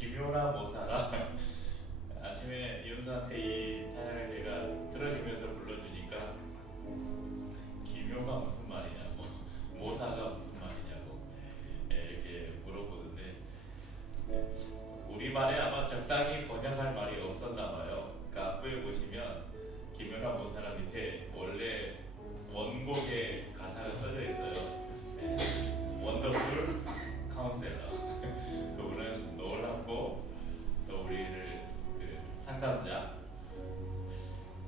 기묘라 모사라. 아침에 윤수한테 이 찬양을 제가 들어주면서 불러주니까 기묘가 무슨 말이냐고 모사가 무슨 말이냐고 이렇게 물어보는데, 우리말에 아마 적당히 번역할 말이 없었나 봐요. 그러니까 앞에 보시면 기묘라 모사라 밑에 원래 원곡의 가사가 써져 있어요. 원더풀 카운셀러. 그분은 놀랍고 또 우리를 상담자,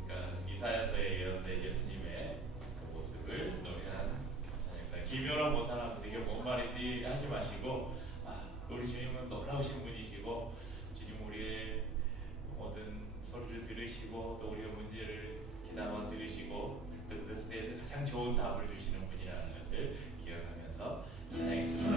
그러니까 이사야서에 예언된 예수님의 그 모습을 노래한 찬양입니다. 기묘라 모사라면서 이게 뭔 말이지 하지 마시고, 우리 주님은 놀라우신 분이시고 주님 우리의 모든 소리를 들으시고 또 우리의 문제를 귀담아 들으시고 또 그것에 대해서 가장 좋은 답을 주시는 분이라는 것을 기억하면서 찬양했습니다.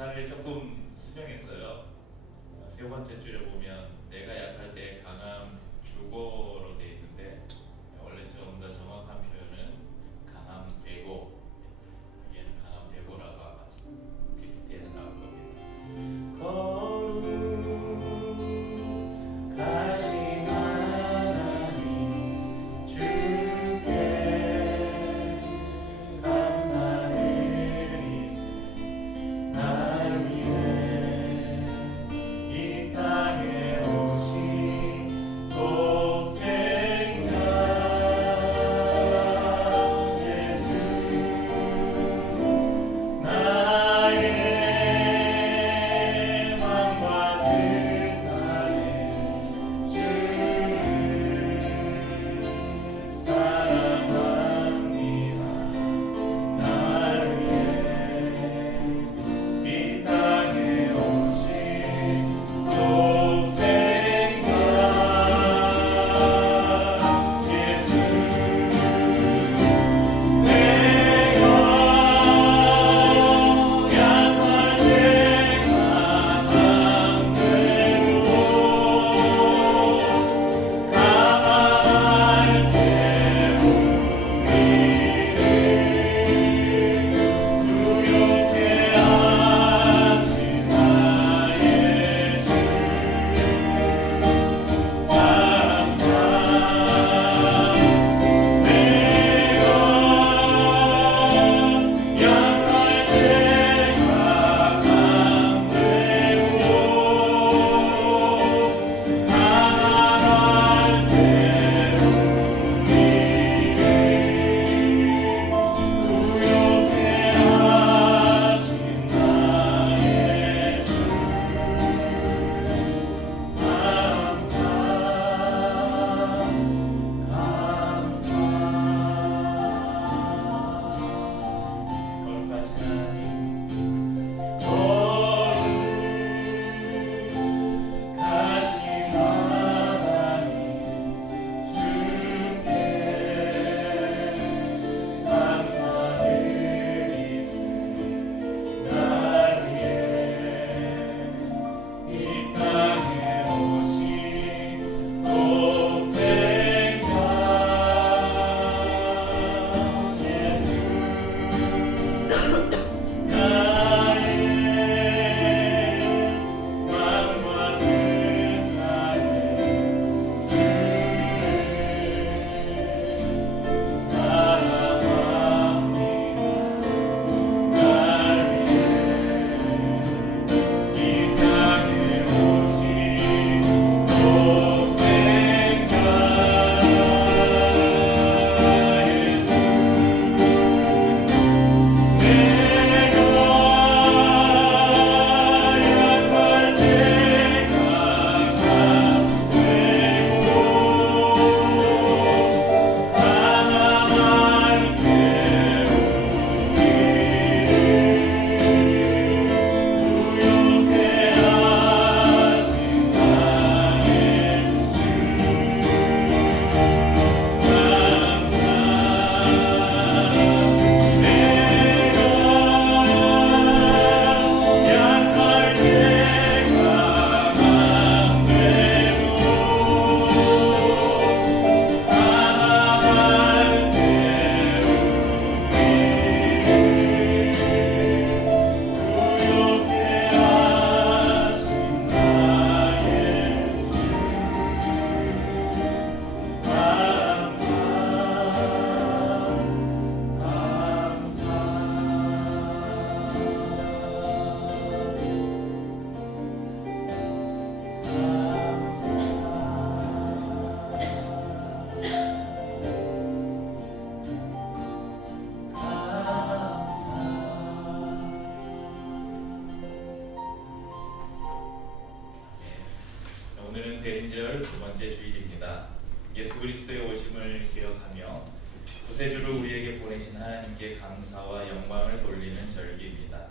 가사를 조금 수정했어요. 세 번째 줄에 보면 내가 약할 때 강함 주고로 돼 있는데 원래 좀 더 정확한 표현은 강함 되고, 얘는 강함 되고라고 아마 PPT에는 나올 겁니다. 거룩 가신 하나님 주께 감사드리세. 날 위해 이 땅에 그리스도의 오심을 기억하며 구세주를 우리에게 보내신 하나님께 감사와 영광을 돌리는 절기입니다.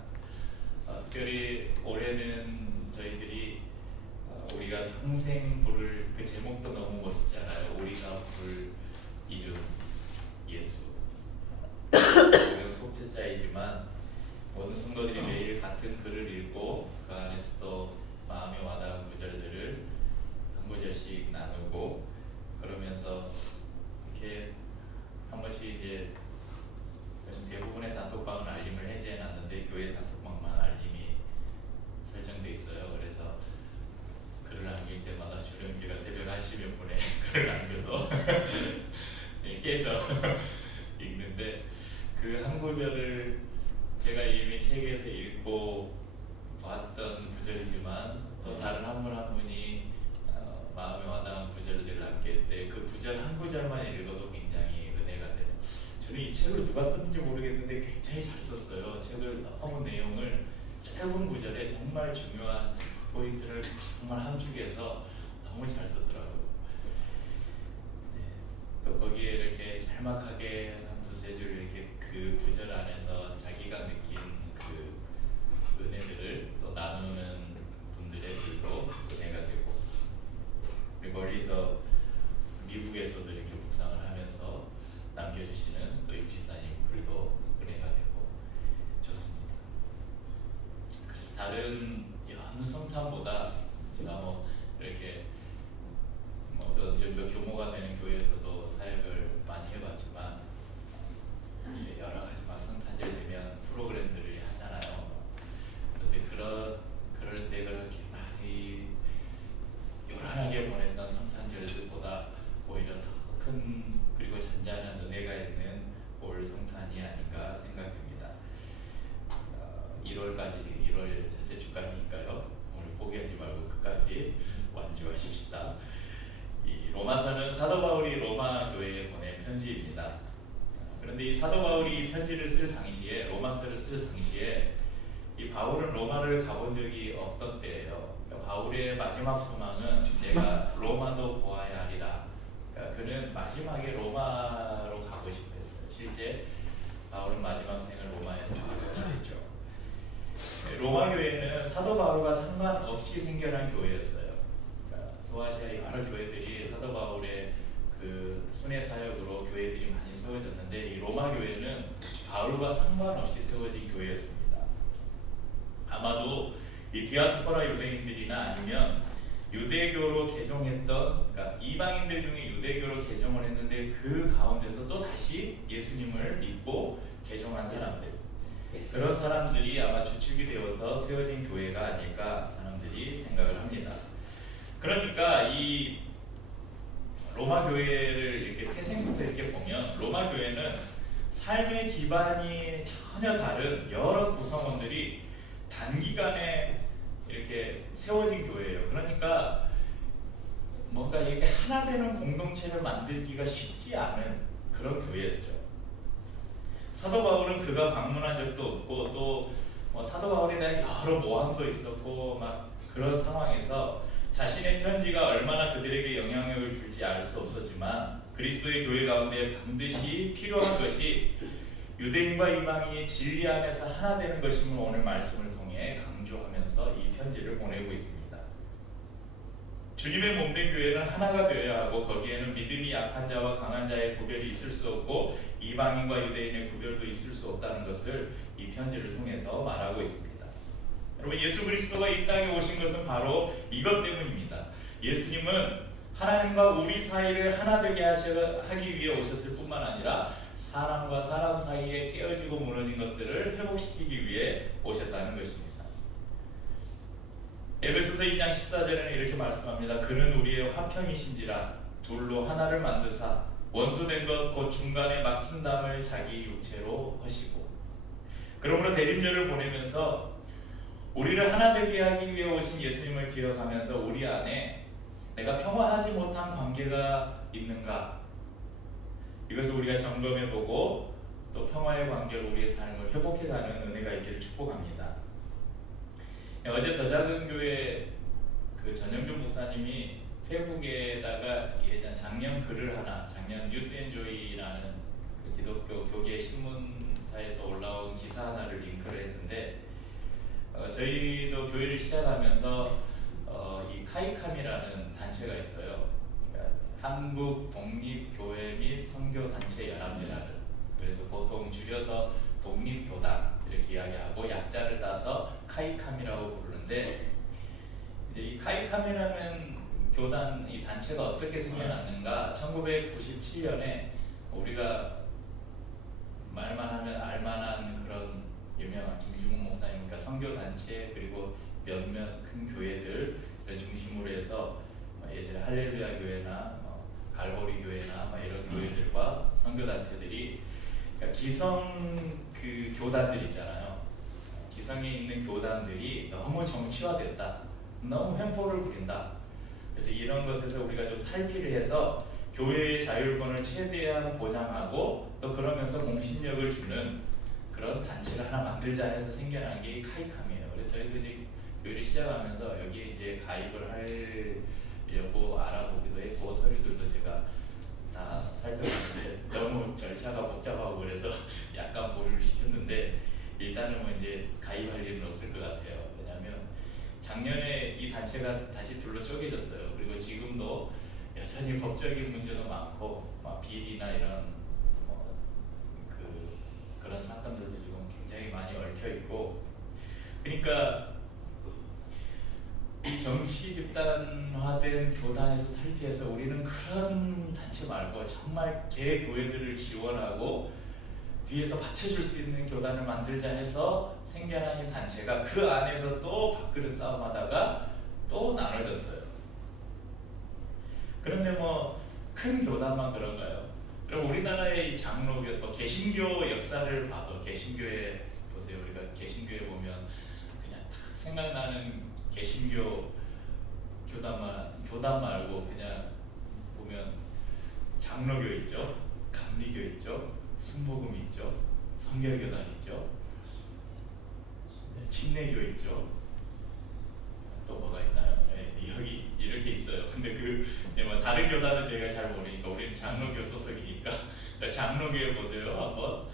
특별히 올해는 저희들이 우리가 평생 부를 그 제목도 너무 멋있잖아요. 우리가 부를 이름 예수. 우리가 속죄자이지만 모든 성도들이 매일 같은 글을 읽고 그 안에서 또 마음에 와닿은 구절들을 한 구절씩 나누고 그러면서 이렇게 한 번씩 이제 대부분의 단톡방은 알림을 해제해놨는데 교회 단톡방만 알림이 설정돼 있어요. 그래서 글을 남길 때마다 주령기가 새벽 1시 몇 분에 글을 남겨도 깨서 읽는데 그 한 구절을 제가 이미 책에서 읽고 봤던 구절이지만 또 다른 한 분 한 분이 마음에 와닿은 구절들을 남길 때 그 구절 한 구절만 읽어도 굉장히 은혜가 돼요. 저는 이 책을 누가 썼는지 모르겠는데 굉장히 잘 썼어요. 책을 너무 내용을 짧은 구절에 정말 중요한 포인트를 정말 한 축에서 너무 잘 썼더라고요. 네. 또 거기에 이렇게 짤막하게 한 두세 줄 이렇게 그 구절 안에서 자기가 느낀 그 은혜들을 또 나누는 분들의 글도 은혜가 되고, 그리고 멀리서 미국에서도 이렇게 묵상을 하면서 남겨주시는 또 육지사님 글도 은혜가 되고 좋습니다. 그래서 다른 여느 성탄보다 제가 뭐 이렇게 어느 정도 규모가 되는 교회에서도 사역을 많이 해봤지만 여러 가지 막 성탄절 되면 프로그램들을 하잖아요. 그런데 그럴 때 그렇게 막 요란하게 보냈던 성탄절보다 오히려 더 큰 그리고 잔잔한 은혜가 있는 올 성탄이 아닌가 생각됩니다. 1월 첫째 주까지니까요. 오늘 포기하지 말고 끝까지 완주하십시다. 이 로마서는 사도 바울이 로마 교회에 보낸 편지입니다. 그런데 이 사도 바울이 편지를 쓸 당시에, 로마서를 쓸 당시에 이 바울은 로마를 가본 적이 없던 때예요. 그러니까 바울의 마지막 소망은 내가 로마도 보아야 하리라. 그러니까 그는 마지막에 로마로 가고 싶어 했어요. 실제 바울은 마지막 생을 로마에서 보냈죠. 로마 교회는 사도 바울과 상관없이 생겨난 교회였어요. 그러니까 소아시아 여러 교회들이 사도 바울의 그 순회 사역으로 교회들이 많이 세워졌는데 이 로마 교회는 바울과 상관없이 세워진 교회였습니다. 아마도 이 디아스포라 유대인들이나 아니면 유대교로 개종했던, 그러니까 이방인들 중에 유대교로 개종을 했는데 그 가운데서 또 다시 예수님을 믿고 개종한 사람들, 그런 사람들이 아마 주축이 되어서 세워진 교회가 아닐까 사람들이 생각을 합니다. 그러니까 이 로마 교회를 이렇게 태생부터 이렇게 보면 로마 교회는 삶의 기반이 전혀 다른 여러 구성원들이 단기간에 이렇게 세워진 교회예요. 그러니까 뭔가 이게 하나 되는 공동체를 만들기가 쉽지 않은 그런 교회였죠. 사도 바울은 그가 방문한 적도 없고 또 사도 바울에 대한 여러 모함도 있었고 막 그런 상황에서 자신의 편지가 얼마나 그들에게 영향력을 줄지 알 수 없었지만 그리스도의 교회 가운데 반드시 필요한 것이 유대인과 이방인이 진리 안에서 하나 되는 것임을 오늘 말씀을 통해 강조하면서 이 편지를 보내고 있습니다. 주님의 몸된 교회는 하나가 되어야 하고 거기에는 믿음이 약한 자와 강한 자의 구별이 있을 수 없고 이방인과 유대인의 구별도 있을 수 없다는 것을 이 편지를 통해서 말하고 있습니다. 여러분, 예수 그리스도가 이 땅에 오신 것은 바로 이것 때문입니다. 예수님은 하나님과 우리 사이를 하나 되게 하기 위해 오셨을 뿐만 아니라 사람과 사람 사이에 깨어지고 무너진 것들을 회복시키기 위해 오셨다는 것입니다. 에베소서 2장 14절에는 이렇게 말씀합니다. 그는 우리의 화평이신지라 둘로 하나를 만드사 원수된 것 곧 중간에 막힌 담을 자기 육체로 하시고. 그러므로 대림절을 보내면서 우리를 하나 되게 하기 위해 오신 예수님을 기억하면서 우리 안에 내가 평화하지 못한 관계가 있는가, 이것을 우리가 점검해보고 또 평화의 관계로 우리의 삶을 회복해가는 은혜가 있기를 축복합니다. 어제 더 작은 교회 그 전영준 목사님이 페이북에다가 예전 작년 글을 하나, 작년 뉴스앤조이라는 그 기독교 교계 신문사에서 올라온 기사 하나를 링크를 했는데, 저희도 교회를 시작하면서 이 카이캄이라는 단체가 있어요. 그러니까 한국 독립교회 및 선교단체 연합회라는, 그래서 보통 줄여서 독립교단 이렇게 이야기하고 약자를 따서 카이캄이라고 부르는데, 이제 이 카이캄이라는 교단, 이 단체가 어떻게 생겨났는가? 1997년에 우리가 말만 하면 알만한 그런 유명한 김중훈 목사님과 선교단체, 그리고 몇몇 큰 교회들을 중심으로 해서 예전에 할렐루야 교회나 갈보리 교회나 이런 교회들과 선교단체들이, 그러니까 기성 그 교단들 있잖아요. 기성에 있는 교단들이 너무 정치화됐다, 너무 횡포를 부린다. 그래서 이런 것에서 우리가 좀 탈피를 해서 교회의 자율권을 최대한 보장하고 또 그러면서 공신력을 주는 그런 단체를 하나 만들자 해서 생겨난 게 카이캄이에요. 그래서 저희도 이제 교회를 시작하면서 여기에 이제 가입을 하려고 알아보기도 했고, 서류들도 제가 다 살펴봤는데 너무 절차가 복잡하고 그래서 약간 보류를 시켰는데, 일단은 뭐 이제 가입할 일은 없을 것 같아요. 왜냐하면 작년에 이 단체가 다시 둘로 쪼개졌어요. 그리고 지금도 여전히 법적인 문제도 많고, 막 비리나 이런 그런 사건들도 지금 굉장히 많이 얽혀 있고, 그러니까 이 정치 집단화된 교단에서 탈피해서 우리는 그런 단체 말고 정말 개 교회들을 지원하고 뒤에서 받쳐줄 수 있는 교단을 만들자 해서 생겨난 이 단체가 그 안에서 또 밥그릇 싸움하다가 또 나눠졌어요. 그런데 뭐 큰 교단만 그런가요? 그럼 우리나라의 이 장로교, 개신교 역사를 봐도, 개신교에 보세요. 우리가 개신교에 보면 그냥 탁 생각나는 개신교 교단 말고 그냥 보면 장로교 있죠, 감리교 있죠, 순복음 있죠, 성결교단 있죠, 침례교 있죠. 또 뭐가 있나요? 네, 여기 이렇게 있어요. 근데 뭐 다른 교단은 제가 잘 모르니까 우리는 장로교 소속이니까 자, 장로교에 보세요 한번.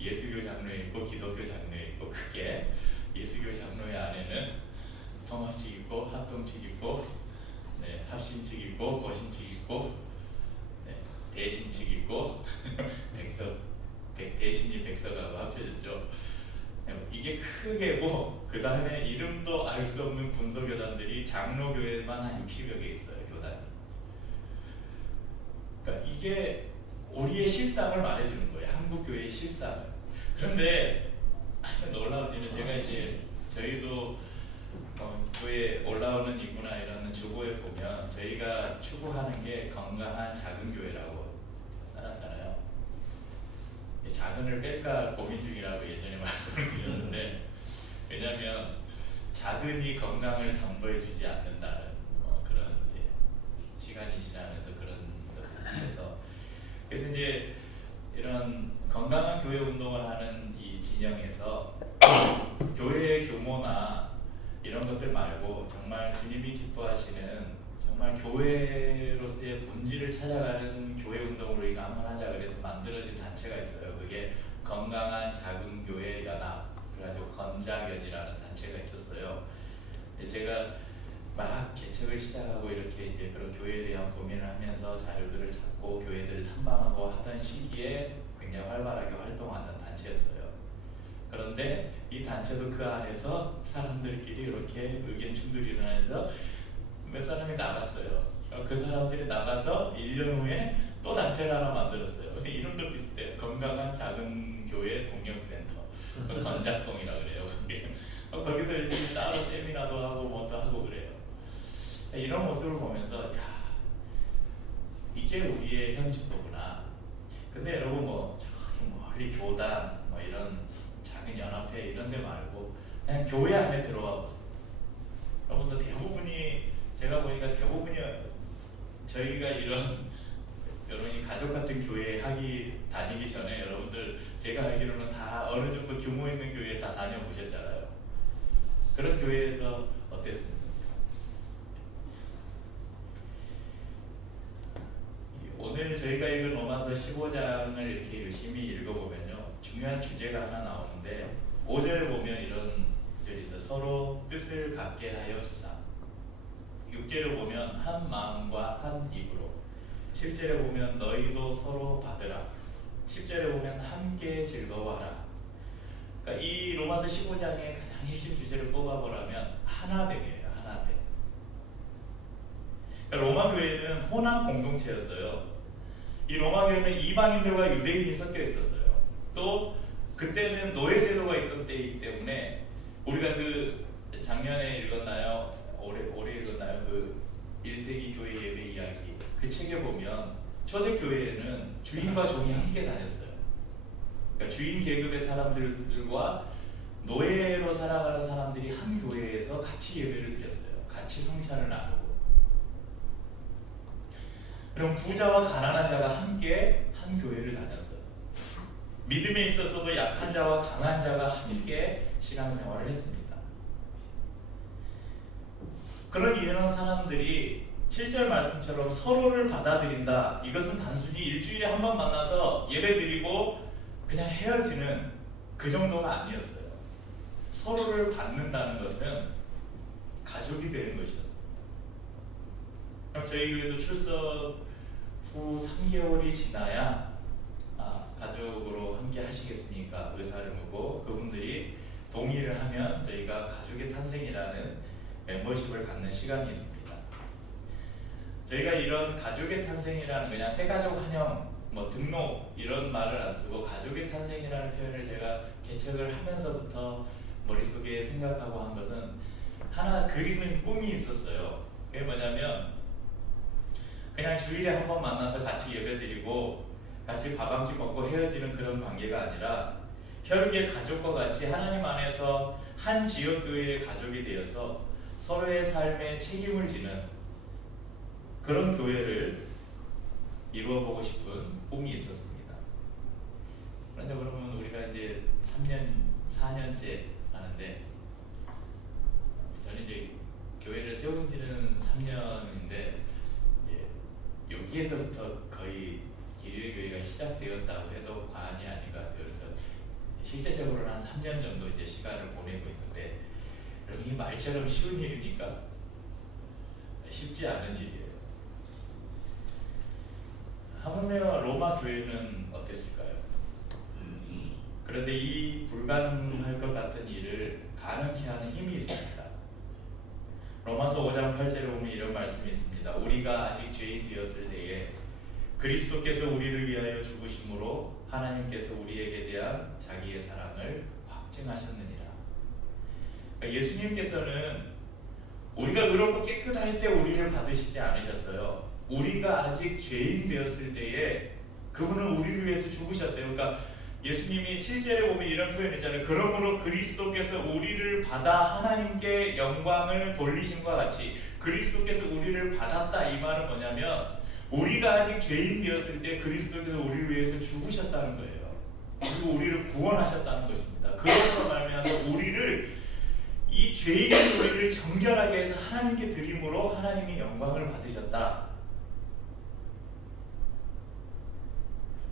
예수교 장로회 있고 기독교 장로회 있고, 크게 예수교 장로회 안에는 통합 측 있고 합동 측 있고, 합신 측 있고 거신 측 있고, 대신 측 있고 대신이 백석하고 합쳐졌죠. 이게 크게고, 그 다음에 이름도 알 수 없는 군소교단들이 장로교회만 한 60여 개 있어요, 교단이. 그러니까 이게 우리의 실상을 말해주는 거예요, 한국 교회의 실상을. 그런데 아주 놀라운 일은, 제가 이제 저희도 교회 올라오는 이구나 이런 주보에 보면 저희가 추구하는 게 건강한 작은 교회라고 써놨잖아요. 작은을 뺄까 고민 중이라고 예전에 말씀을 드렸는데, 왜냐하면 작은이 건강을 담보해주지 않는다는 그런 이제 시간이 지나면서 그런 것들을 해서, 그래서 이제 이런 건강한 교회 운동을 하는 이 진영에서 교회의 규모나 이런 것들 말고 정말 주님이 기뻐하시는 정말 교회로서의 본질을 찾아가는 교회 운동을 우리가 한번 하자 그래서 만들어진 단체가 있어요. 그게 건강한 작은 교회 연합, 그래가지고 건작연이라는 단체가 있었어요. 제가 막 개척을 시작하고 이렇게 이제 그런 교회에 대한 고민을 하면서 자료들을 찾고 교회들을 탐방하고 하던 시기에 굉장히 활발하게 활동하던 단체였어요. 그런데 이 단체도 그 안에서 사람들끼리 이렇게 의견 충돌이 일어나서 몇 사람이 나갔어요. 그 사람들이 나가서 1년 후에 또 단체를 하나 만들었어요. 근데 이름도 비슷해요. 건강한 작은 교회 동력센터, 건작동이라고 그래요. 거기도 이제 따로 세미나도 하고 뭐도 하고 그래요. 이런 모습을 보면서 야, 이게 우리의 현 주소구나. 근데 여러분 저기 멀리 교단 이런 작은 연합회 이런 데 말고 그냥 교회 안에 들어와 보세요. 여러분들 대부분이, 제가 보니까 대부분이 저희가 여러분이 가족 같은 교회 다니기 전에 여러분들 제가 알기로는 다 어느 정도 규모 있는 교회에 다 다녀보셨잖아요. 그런 교회에서 어땠습니까? 저희가 읽은 로마서 15장을 이렇게 열심히 읽어보면요, 중요한 주제가 하나 나오는데 5절에 보면 이런 구절이 있어요. 서로 뜻을 같게 하여 주사. 6절에 보면 한 마음과 한 입으로. 7절에 보면 너희도 서로 받으라. 10절에 보면 함께 즐거워하라. 그러니까 이 로마서 15장의 가장 핵심 주제를 꼽아보라면 하나됨이에요. 하나됨. 그러니까 로마 교회는 혼합 공동체였어요. 이 로마 교회는 이방인들과 유대인이 섞여 있었어요. 또 그때는 노예제도가 있던 때이기 때문에 우리가 그 작년에 읽었나요? 올해 읽었나요? 그 1세기 교회 예배 이야기 그 책에 보면 초대교회에는 주인과 종이 함께 다녔어요. 그러니까 주인 계급의 사람들과 노예로 살아가는 사람들이 한 교회에서 같이 예배를 드렸어요. 같이 성찬을 나누고. 그럼 부자와 가난한 자가 함께 한 교회를 다녔어요. 믿음에 있어서도 약한 자와 강한 자가 함께 신앙생활을 했습니다. 그런 이런 사람들이 7절 말씀처럼 서로를 받아들인다. 이것은 단순히 일주일에 한 번 만나서 예배드리고 그냥 헤어지는 그 정도가 아니었어요. 서로를 받는다는 것은 가족이 되는 것이었습니다. 그럼 저희 교회도 출석 후 3개월이 지나야 가족으로 함께 하시겠습니까? 의사를 묻고 그분들이 동의를 하면 저희가 가족의 탄생이라는 멤버십을 갖는 시간이 있습니다. 저희가 이런 가족의 탄생이라는 그냥 새가족 환영, 등록 이런 말을 안 쓰고 가족의 탄생이라는 표현을 제가 개척을 하면서부터 머릿속에 생각하고 한 것은 하나 그리는 꿈이 있었어요. 그게 뭐냐면 그냥 주일에 한 번 만나서 같이 예배드리고 같이 밥 한 끼 먹고 헤어지는 그런 관계가 아니라 혈육의 가족과 같이 하나님 안에서 한 지역교회의 가족이 되어서 서로의 삶에 책임을 지는 그런 교회를 이루어보고 싶은 꿈이 있었습니다. 그런데 그러면 우리가 이제 4년째 하는데 저는 이제 교회를 세운 지는 3년인데 여기에서부터 거의 기회교회가 시작되었다고 해도 과언이 아닌 것 같아요. 그래서 실제적으로는 한 3년 정도 이제 시간을 보내고 있는데 여러분 이 말처럼 쉬운 일입니까? 쉽지 않은 일이에요. 하물며 로마 교회는 어땠을까요? 그런데 이 불가능할 것 같은 일을 가능케 하는 힘이 있습니다. 로마서 5장 8절에 보면 이런 말씀이 있습니다. 우리가 아직 죄인 되었을 때에 그리스도께서 우리를 위하여 죽으심으로 하나님께서 우리에게 대한 자기의 사랑을 확증하셨느니라. 그러니까 예수님께서는 우리가 의롭고 깨끗할 때 우리를 받으시지 않으셨어요. 우리가 아직 죄인 되었을 때에 그분은 우리를 위해서 죽으셨대요. 그러니까 예수님이 7절에 보면 이런 표현 있잖아요. 그러므로 그리스도께서 우리를 받아 하나님께 영광을 돌리심과 같이 그리스도께서 우리를 받았다. 이 말은 뭐냐면 우리가 아직 죄인 되었을 때 그리스도께서 우리를 위해서 죽으셨다는 거예요. 그리고 우리를 구원하셨다는 것입니다. 그러므로 말미암아서 우리를 이 죄인인 우리를 정결하게 해서 하나님께 드림으로 하나님이 영광을 받으셨다.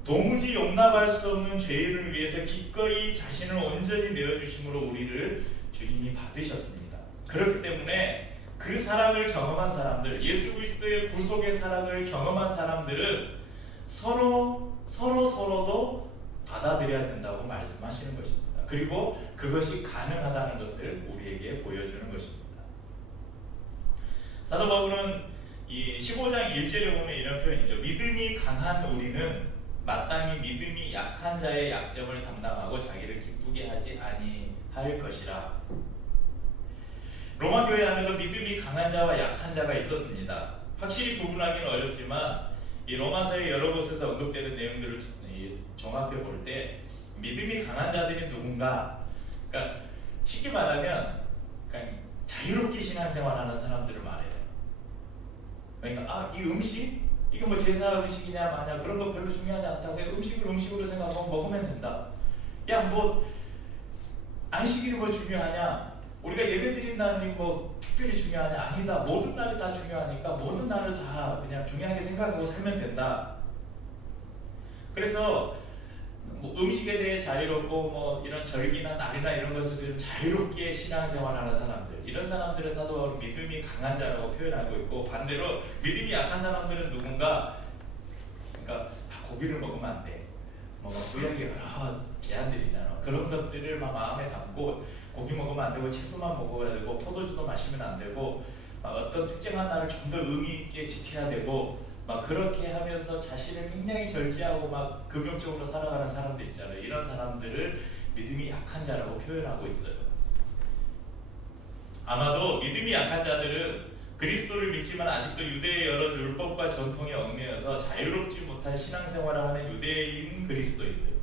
도무지 용납할 수 없는 죄인을 위해서 기꺼이 자신을 온전히 내어주심으로 우리를 주님이 받으셨습니다. 그렇기 때문에 그 사랑을 경험한 사람들, 예수 그리스도의 구속의 사랑을 경험한 사람들은 서로도 받아들여야 된다고 말씀하시는 것입니다. 그리고 그것이 가능하다는 것을 우리에게 보여주는 것입니다. 사도 바울은 이 15장 1절에 보면 이런 표현이죠. 믿음이 강한 우리는 마땅히 믿음이 약한 자의 약점을 담당하고 자기를 기쁘게 하지 아니할 것이라. 로마 교회 안에도 믿음이 강한 자와 약한 자가 있었습니다. 확실히 구분하기는 어렵지만 이 로마서의 여러 곳에서 언급되는 내용들을 종합해 볼 때 믿음이 강한 자들이 누군가, 그러니까 쉽게 말하면 그러니까 자유롭게 신앙생활하는 사람들을 말해요. 그러니까 이 음식? 이게 뭐 제사 음식이냐 마냐 그런 거 별로 중요하지 않다고 해. 음식을 음식으로 생각하고 먹으면 된다. 야 뭐 안식일이 뭐 중요하냐? 우리가 예배 드린다는 게 뭐 특별히 중요하냐? 아니다. 모든 날이 다 중요하니까 모든 날을 다 그냥 중요하게 생각하고 살면 된다. 그래서 뭐 음식에 대해 자유롭고 뭐 이런 절기나 날이나 이런 것을 좀 자유롭게 신앙생활하는 사람들, 이런 사람들을 사도 바울은 믿음이 강한 자라고 표현하고 있고, 반대로 믿음이 약한 사람들은 누군가, 그러니까 고기를 먹으면 안 돼, 뭐 구약의 여러 제한들이 있잖아. 그런 것들을 막 마음에 담고 고기 먹으면 안 되고 채소만 먹어야 되고 포도주도 마시면 안 되고 막 어떤 특정한 날을 좀 더 의미 있게 지켜야 되고 막 그렇게 하면서 자신을 굉장히 절제하고 막 금욕적으로 살아가는 사람들 있잖아요. 이런 사람들을 믿음이 약한 자라고 표현하고 있어요. 아마도 믿음이 약한 자들은 그리스도를 믿지만 아직도 유대의 여러 율법과 전통에 얽매여서 자유롭지 못한 신앙생활을 하는 유대인 그리스도인들,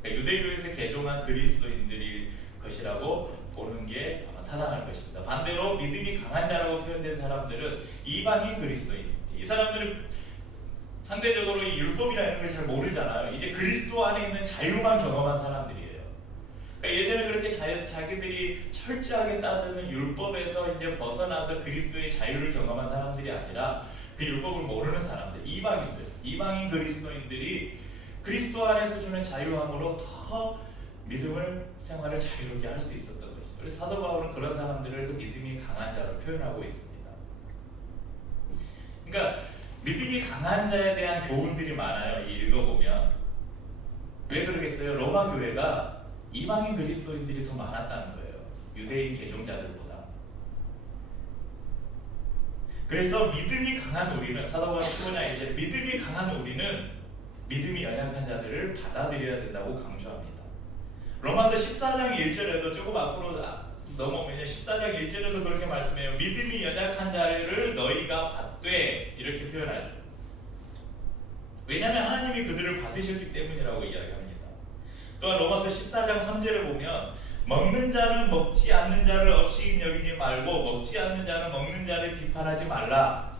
그러니까 유대교에서 개종한 그리스도인들일 것이라고 보는 게 아마 타당할 것입니다. 반대로 믿음이 강한 자라고 표현된 사람들은 이방인 그리스도인, 이 사람들은 상대적으로 이 율법이라는 걸 잘 모르잖아요. 이제 그리스도 안에 있는 자유만 경험한 사람들이에요. 그러니까 예전에 그렇게 자기들이 철저하게 따르는 율법에서 이제 벗어나서 그리스도의 자유를 경험한 사람들이 아니라 그 율법을 모르는 사람들, 이방인들, 이방인 그리스도인들이 그리스도 안에서 주는 자유함으로 더 믿음을 생활을 자유롭게 할 수 있었던 것이죠. 그래서 사도 바울은 그런 사람들을 그 믿음이 강한 자로 표현하고 있습니다. 그러니까 믿음이 강한 자에 대한 교훈들이 많아요. 읽어보면. 왜 그러겠어요? 로마 교회가 이방인 그리스도인들이 더 많았다는 거예요. 유대인 개종자들보다. 그래서 믿음이 강한 우리는, 사도바울 15장 1절에 믿음이 강한 우리는 믿음이 연약한 자들을 받아들여야 된다고 강조합니다. 로마서 14장 1절에도 조금 앞으로 넘어오면 14장 1절에도 그렇게 말씀해요. 믿음이 연약한 자를 너희가 받되, 이렇게 표현하죠. 왜냐하면 하나님이 그들을 받으셨기 때문이라고 이야기합니다. 또한 로마서 14장 3절에 보면 먹는 자는 먹지 않는 자를 없이 여기지 말고 먹지 않는 자는 먹는 자를 비판하지 말라.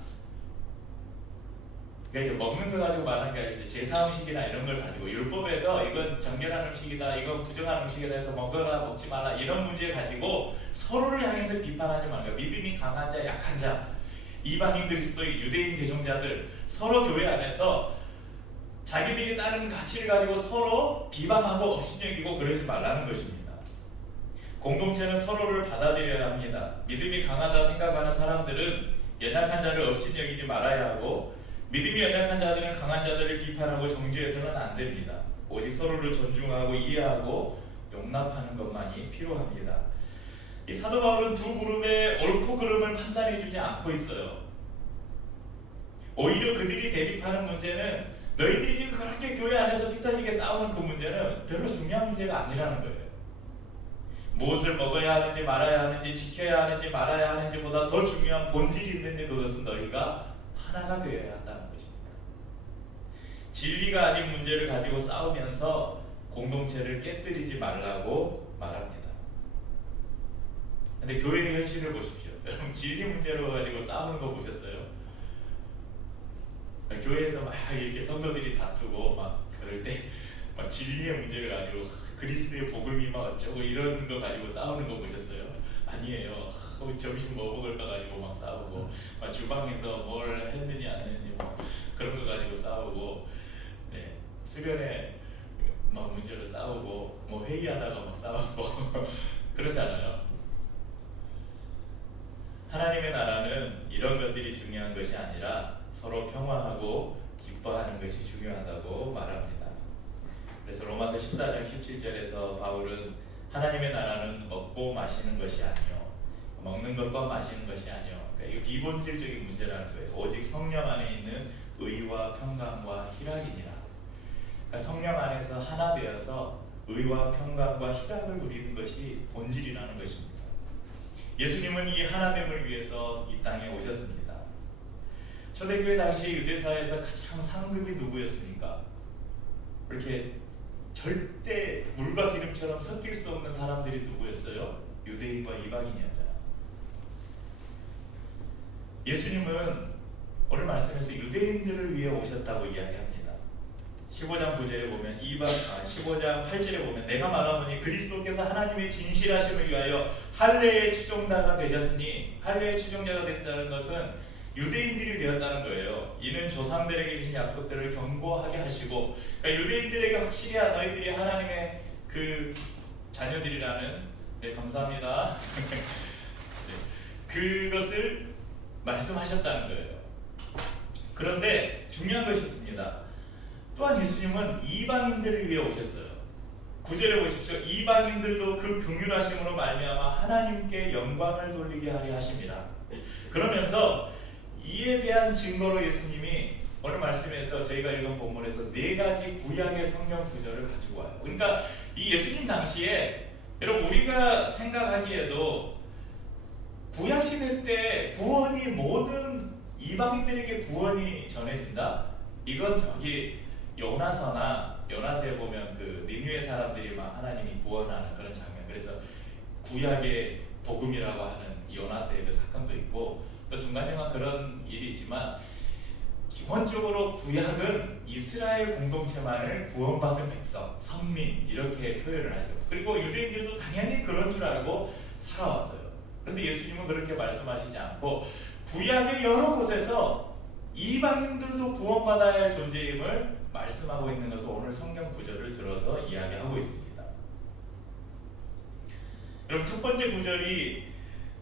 그러니까 먹는 거 가지고 말하는 게 아니라 제사 음식이나 이런 걸 가지고 율법에서 이건 정결한 음식이다, 이건 부정한 음식이다 해서 먹거나 먹지 말라, 이런 문제 가지고 서로를 향해서 비판하지 말고, 믿음이 강한 자, 약한 자, 이방인 그리스도의 유대인 개종자들 서로 교회 안에서 자기들이 따르는 가치를 가지고 서로 비방하고 업신여기고 그러지 말라는 것입니다. 공동체는 서로를 받아들여야 합니다. 믿음이 강하다 생각하는 사람들은 연약한 자를 업신여기지 말아야 하고, 믿음이 연약한 자들은 강한 자들을 비판하고 정죄해서는 안 됩니다. 오직 서로를 존중하고 이해하고 용납하는 것만이 필요합니다. 이 사도 바울은 두 그룹의 옳고 그름을 판단해 주지 않고 있어요. 오히려 그들이 대립하는 문제는, 너희들이 지금 그렇게 교회 안에서 피 터지게 싸우는 그 문제는 별로 중요한 문제가 아니라는 거예요. 무엇을 먹어야 하는지 말아야 하는지, 지켜야 하는지 말아야 하는지 보다 더 중요한 본질이 있는데, 그것은 너희가 하나가 되어야 한다는 것입니다. 진리가 아닌 문제를 가지고 싸우면서 공동체를 깨뜨리지 말라고 말합니다. 근데 교회의 현실을 보십시오. 여러분, 진리 문제로 가지고 싸우는 거 보셨어요? 교회에서 막 이렇게 성도들이 다투고 막 그럴 때 막 진리의 문제를 가지고 그리스도의 복음이 막 어쩌고 이런 거 가지고 싸우는 거 보셨어요? 아니에요. 점심 뭐 먹을까 가지고 막 싸우고, 막 주방에서 뭘 했느냐 안 했느냐 뭐 그런 거 가지고 싸우고, 네, 수련회 막 문제로 싸우고, 뭐 회의하다가 막 싸우고 그러잖아요. 하나님의 나라는 이런 것들이 중요한 것이 아니라 서로 평화하고 기뻐하는 것이 중요하다고 말합니다. 그래서 로마서 14장 17절에서 바울은 하나님의 나라는 먹고 마시는 것이 아니요, 먹는 것과 마시는 것이 아니요, 그러니까 이거 비본질적인 문제라는 거예요. 오직 성령 안에 있는 의와 평강과 희락이니라. 그러니까 성령 안에서 하나 되어서 의와 평강과 희락을 누리는 것이 본질이라는 것입니다. 예수님은 이 하나됨을 위해서 이 땅에 오셨습니다. 초대교회 당시 유대사에서 가장 상급이 누구였습니까? 이렇게 절대 물과 기름처럼 섞일 수 없는 사람들이 누구였어요? 유대인과 이방인이었잖아요. 예수님은 오늘 말씀에서 유대인들을 위해 오셨다고 이야기합니다. 15장 9절에 보면 15장 8절에 보면 내가 말하노니 그리스도께서 하나님의 진실하심을 위하여 할례의 추종자가 되셨으니, 할례의 추종자가 됐다는 것은 유대인들이 되었다는 거예요. 이는 조상들에게 주신 약속들을 견고하게 하시고, 그러니까 유대인들에게 확실히 너희들이 하나님의 그 자녀들이라는, 네, 감사합니다. 네, 그것을 말씀하셨다는 거예요. 그런데 중요한 것이 있습니다. 또한 예수님은 이방인들을 위해 오셨어요. 9절에 보십시오. 이방인들도 그 긍휼하심으로 말미암아 하나님께 영광을 돌리게 하려 하십니다. 그러면서 이에 대한 증거로 예수님이 오늘 말씀에서 저희가 읽은 본문에서 4가지 구약의 성경 구절을 가지고 와요. 그러니까 이 예수님 당시에 여러분 우리가 생각하기에도 구약 시대 때 구원이 모든 이방인들에게 구원이 전해진다? 이건 저기 요나서에 보면 그 니느웨 사람들이 막 하나님이 구원하는 그런 장면. 그래서 구약의 복음이라고 하는 요나서의 그 사건도 있고 또 중간중간 그런 일이 있지만 기본적으로 구약은 이스라엘 공동체만을 구원받은 백성, 선민 이렇게 표현을 하죠. 그리고 유대인들도 당연히 그런 줄 알고 살아왔어요. 그런데 예수님은 그렇게 말씀하시지 않고 구약의 여러 곳에서 이방인들도 구원받아야 할 존재임을 말씀하고 있는 것을 오늘 성경 구절을 들어서 이야기하고 있습니다. 여러분 첫 번째 구절이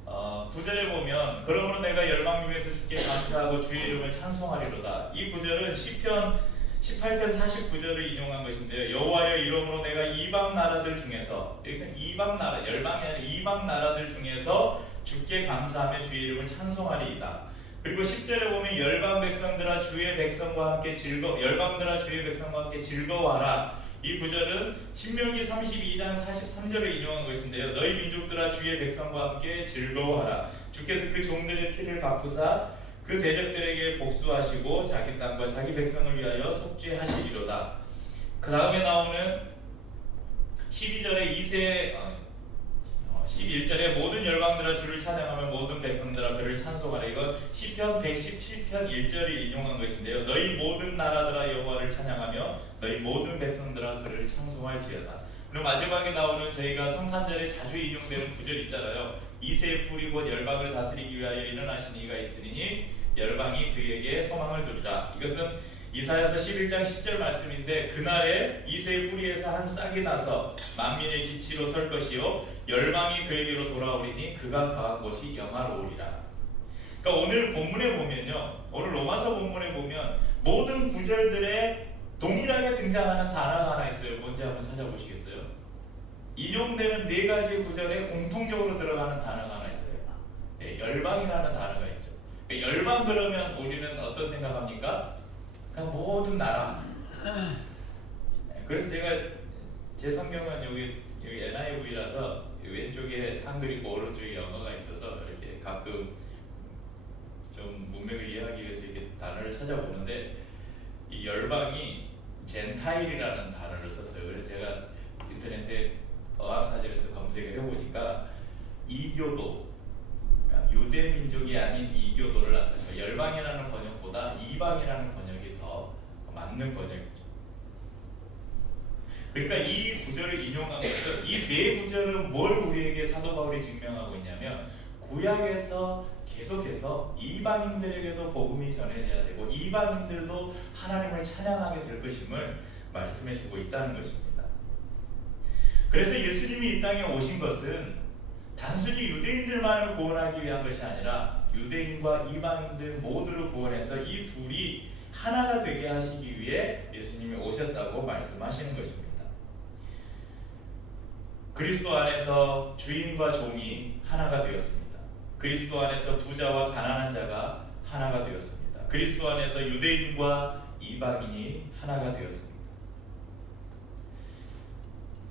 9절에 보면 그러므로 내가 열방 중에서 주께 감사하고 주의 이름을 찬송하리로다. 이 구절은 시편 18편 49절을 인용한 것인데요. 여호와의 이름으로 내가 이방 나라들 중에서, 여기서 이방 나라, 열방이 아니라 이방 나라들 중에서 주께 감사하며 주의 이름을 찬송하리이다. 그리고 10절에 보면 열방 백성들아 주의 백성과 함께 열방들아 주의 백성과 함께 즐거워하라. 이 구절은 신명기 32장 43절을 인용한 것인데요. 너희 민족들아 주의 백성과 함께 즐거워하라. 주께서 그 종들의 피를 갚으사 그 대적들에게 복수하시고 자기 땅과 자기 백성을 위하여 속죄하시리로다. 그 다음에 나오는 12절에 11절에 모든 열방들아 주를 찬양하며 모든 백성들아 그를 찬송하라. 이건 시편 117편 1절을 인용한 것인데요. 너희 모든 나라들아 여호와를 찬양하며 너희 모든 백성들아 그를 찬송할지어다. 그리고 마지막에 나오는 저희가 성탄절에 자주 인용되는 구절 있잖아요. 이새의 뿌리 곧 열방을 다스리기 위하여 일어나신 이가 있으리니 열방이 그에게 소망을 두리라. 이것은 이사야서 11장 10절 말씀인데 그날에 이새의 뿌리에서 한 싹이 나서 만민의 기치로 설 것이요 열방이 그에게로 돌아오리니 그가 거한 곳이 영화로우리라. 그러니까 오늘 본문에 보면요, 오늘 로마서 본문에 보면 모든 구절들에 동일하게 등장하는 단어가 하나 있어요. 뭔지 한번 찾아보시겠어요? 인용되는 4가지 구절에 공통적으로 들어가는 단어가 하나 있어요. 네, 열방이라는 단어가 있죠. 열방 그러면 우리는 어떤 생각합니까? 그냥 모든 나라. 그래서 제가 제 성경은 여기 NIV라서 왼쪽에 한글이 있고 오른쪽에 영어가 있어서 이렇게 가끔 좀 문맥을 이해하기 위해서 이렇게 단어를 찾아보는데 이 열방이 젠타일이라는 단어를 썼어요. 그래서 제가 인터넷에 어학사전에서 검색을 해보니까 이교도, 그러니까 유대 민족이 아닌 이교도를 나타내는 열방이라는 번역보다 이방이라는 번역이 더 맞는 번역이죠. 그러니까 이 구절을 인용한 것은 이 4구절은 뭘 우리에게 사도 바울이 증명하고 있냐면 구약에서 계속해서 이방인들에게도 복음이 전해져야 되고 이방인들도 하나님을 찬양하게 될 것임을 말씀해주고 있다는 것입니다. 그래서 예수님이 이 땅에 오신 것은 단순히 유대인들만을 구원하기 위한 것이 아니라 유대인과 이방인들 모두를 구원해서 이 둘이 하나가 되게 하시기 위해 예수님이 오셨다고 말씀하시는 것입니다. 그리스도 안에서 주인과 종이 하나가 되었습니다. 그리스도 안에서 부자와 가난한 자가 하나가 되었습니다. 그리스도 안에서 유대인과 이방인이 하나가 되었습니다.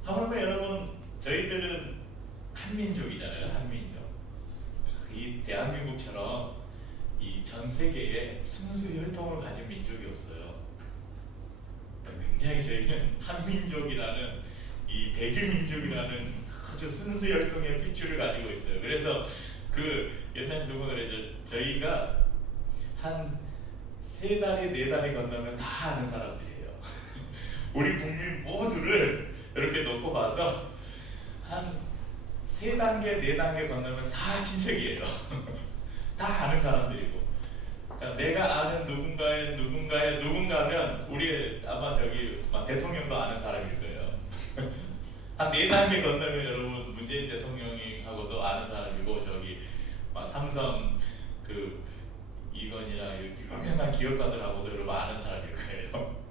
하물며 여러분, 저희들은 한민족이잖아요. 한민족. 이 대한민국처럼 이 전 세계에 순수 혈통을 가진 민족이 없어요. 굉장히 저희는 한민족이라는 이 백일민족이라는 아주 순수 혈통의 핏줄을 가지고 있어요. 그래서 그 옛날에 누가 그랬죠. 저희가 한 3달이 4달이 건너면 다 아는 사람들이에요. 우리 국민 모두를 이렇게 놓고 봐서 한 3단계 4단계 건너면 다 친척이에요. 다 아는 사람들이고. 그러니까 내가 아는 누군가의 누군가면 우리 아마 저기 막 대통령도 아는 사람일 거예요. 한 4단계 건너면 여러분 문재인 대통령하고도 아는 사람이고 저기 막 삼성 그 이건이나 유명한 기업가들하고도 여러분 아는 사람일 거예요.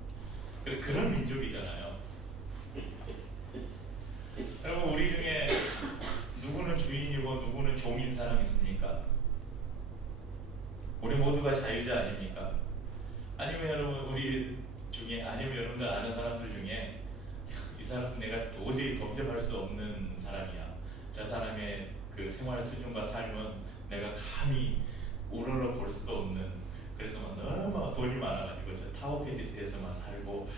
그런 민족이잖아요. 여러분 우리 중에 누구는 주인이고 누구는 종인 사람 있습니까? 우리 모두가 자유자 아닙니까? 아니면 여러분 우리 중에 아니면 여러분들 아는 사람들 중에 이 사람 내가 도저히 범접할 수 없는 사람이야. 저 사람의 그 생활 수준과 삶은 내가 감히 우러러 볼 수도 없는, 그래서 막 너무 돈이 많아가지고 저 타워 페니스에서만 살고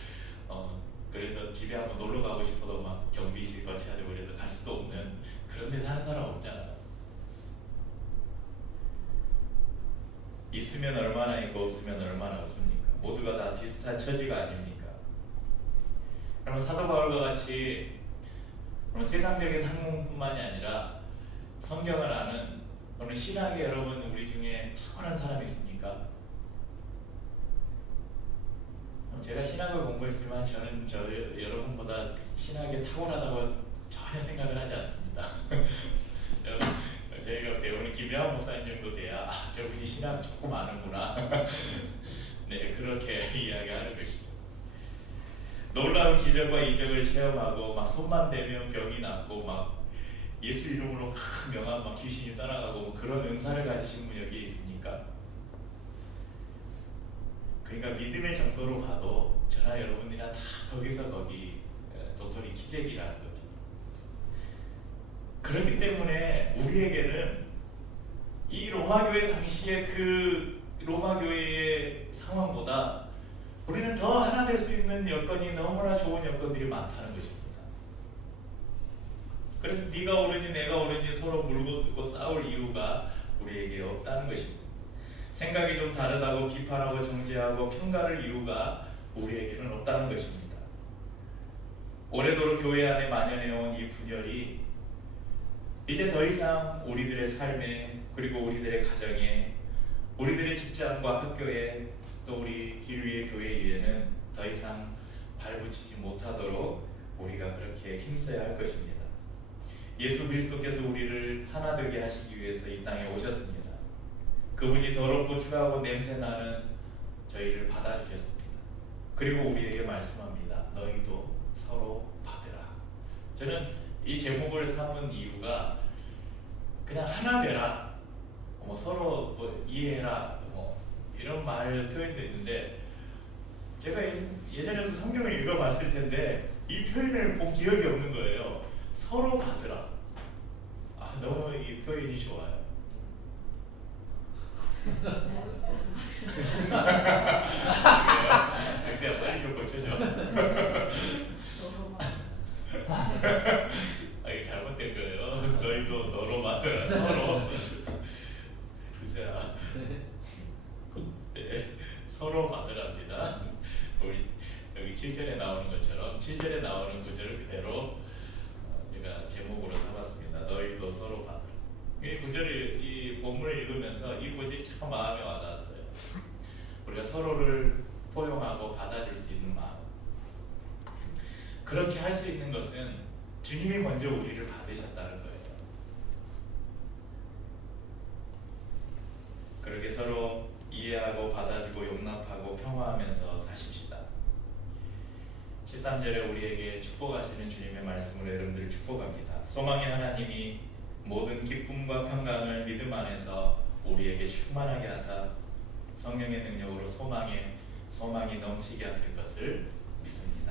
그래서 집에 한번 놀러 가고 싶어도 막 경비실 거쳐야 되고 그래서 갈 수도 없는 그런 데 사는 사람 없잖아. 있으면 얼마나 있고 없으면 얼마나 없습니까? 모두가 다 비슷한 처지가 아닙니까? 그러면 사도 바울과 같이 세상적인 학문뿐만이 아니라 성경을 아는 오늘 신학의 여러분 우리 중에 탁월한 사람이 있습니까? 제가 신학을 공부했지만 저는 여러분보다 신학에 탁월하다고 전혀 생각을 하지 않습니다. 저희가 배우는 김여한 목사님 정도 돼야 저분이 신학 조금 아는구나. 네, 그렇게 이야기하는 것이죠. 놀라운 기적과 이적을 체험하고 막 손만 대면 병이 낫고 막 예수 이름으로 명한 막 귀신이 떠나가고 그런 은사를 가지신 분 여기에 있습니까? 그러니까 믿음의 정도로 봐도 저나 여러분이나 다 거기서 거기 도토리 기적이라는 겁니다. 그렇기 때문에 우리에게는 이 로마교회 당시의 그 로마교회의 상황보다 우리는 더 하나 될 수 있는 여건이 너무나 좋은 여건들이 많다는 것입니다. 그래서 네가 옳으니 내가 옳으니 서로 물고 뜯고 싸울 이유가 우리에게 없다는 것입니다. 생각이 좀 다르다고 비판하고 정죄하고 평가할 이유가 우리에게는 없다는 것입니다. 오래도록 교회 안에 만연해온 이 분열이 이제 더 이상 우리들의 삶에 그리고 우리들의 가정에 우리들의 직장과 학교에 또 우리 길 위의 교회에는 더 이상 발붙이지 못하도록 우리가 그렇게 힘써야 할 것입니다. 예수 그리스도께서 우리를 하나 되게 하시기 위해서 이 땅에 오셨습니다. 그분이 더럽고 추하고 냄새나는 저희를 받아주셨습니다. 그리고 우리에게 말씀합니다. 너희도 서로 받으라. 저는 이 제목을 삼은 이유가 그냥 하나 되라, 서로 이해해라 이런 말 표현도 있는데 제가 예전에도 성경을 읽어봤을 텐데 이 표현을 본 기억이 없는 거예요. 서로 받으라. 너무 이 표현이 좋아요. 그래요? 빨리 좀 고쳐줘. 이게 잘못된 거예요. 너희도 너로 받으라. 서로. 글쎄요. 네, 서로 받으랍니다. 우리 여기 7절에 나오는 것처럼 7절에 나오는 구절을 그대로 제가 제목으로 삼았습니다. 너희도 서로 받으라. 이 구절이 이 본문을 읽으면서 이 구절이 참 마음에 와닿았어요. 우리가 서로를 포용하고 받아줄 수 있는 마음. 그렇게 할 수 있는 것은 주님이 먼저 우리를 받으셨다는 거예요. 그렇게 서로 이해하고 받아주고 용납하고 평화하면서 사십시다. 13절에 우리에게 축복하시는 주님의 말씀으로 여러분들을 축복합니다. 소망의 하나님이 모든 기쁨과 평강을 믿음 안에서 우리에게 충만하게 하사 성령의 능력으로 소망이 넘치게 하실 것을 믿습니다.